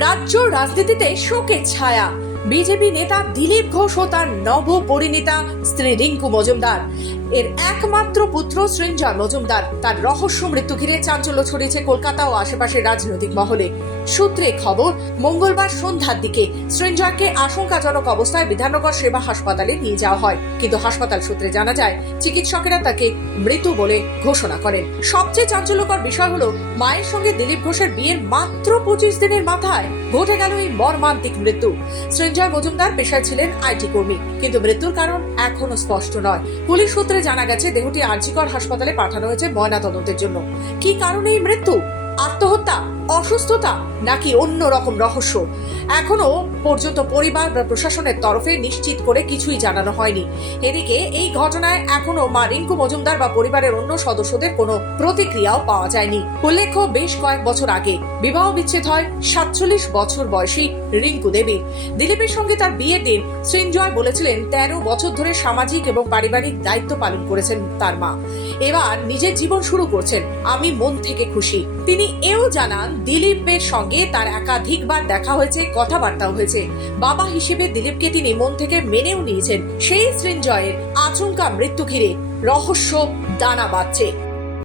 রাজ্য রাজনীতিতে শোকের ছায়া। বিজেপি নেতা দিলীপ ঘোষ ও তার নব পরিণীতা স্ত্রী রিঙ্কু মজুমদার। এর একমাত্র পুত্র সৃঞ্জয় মজুমদার। তার রহস্য মৃত্যু ঘিরে চাঞ্চল্য ছড়িয়েছে কলকাতা ও আশেপাশের রাজনৈতিক মহলে। সূত্রে খবর, মঙ্গলবার সন্ধ্যার দিকে সৃঞ্জয়কে আশঙ্কাজনক অবস্থায় বিধাননগর সেবা হাসপাতালে নিয়ে যাওয়া হয়। কিন্তু হাসপাতাল সূত্রে জানা যায়, চিকিৎসকেরা তাকে মৃত বলে ঘোষণা করেন। সবচেয়ে চাঞ্চল্যকর বিষয় হলো, মায়ের সঙ্গে দিলীপ ঘোষের বিয়ের মাত্র পঁচিশ দিনের মাথায় ঘটে গেল এই মর্মান্তিক মৃত্যু। সৃঞ্জয় মজুমদার পেশায় ছিলেন আইটি কর্মী, কিন্তু মৃত্যুর কারণ এখনও স্পষ্ট নয়। পুলিশ সূত্রে জানা গেছে, দেহটি আরজিকর হাসপাতালে পাঠানো হয়েছে ময়নাতদন্তের জন্য। কি কারণে এই মৃত্যু? আত্মহত্যা অসুস্থতা নাকি অন্য রকম রহস্য? এখনও পর্যন্ত পরিবার বা প্রশাসনের তরফে নিশ্চিত করে কিছুই জানানো হয়নি। এদিকে এই ঘটনায় এখনও মা রিঙ্কু মজুমদার বা পরিবারের অন্য সদস্যদের কোনো প্রতিক্রিয়াও পাওয়া যায়নি। উল্লেখ্য, বেশ কয়েক বছর আগে বিবাহ বিচ্ছেদ হয় সাতচল্লিশ বছর বয়সী রিঙ্কু দেবীর দিলীপের সঙ্গে তার বিয়ের দিন সৃঞ্জয় বলেছিলেন, তেরো বছর ধরে সামাজিক এবং পারিবারিক দায়িত্ব পালন করেছেন তার মা। এবার নিজের জীবন শুরু করছেন আমি মন থেকে খুশি। তিনি এও জানান, দিলীপের সঙ্গে তার একাধিকবার দেখা হয়েছে কথাবার্তা হয়েছে। বাবা হিসেবে দিলীপকে তিনি মন থেকে মেনেও নিয়েছেন। সেই সৃঞ্জয়ের আচমকা মৃত্যু ঘিরে রহস্য দানা বাঁধছে।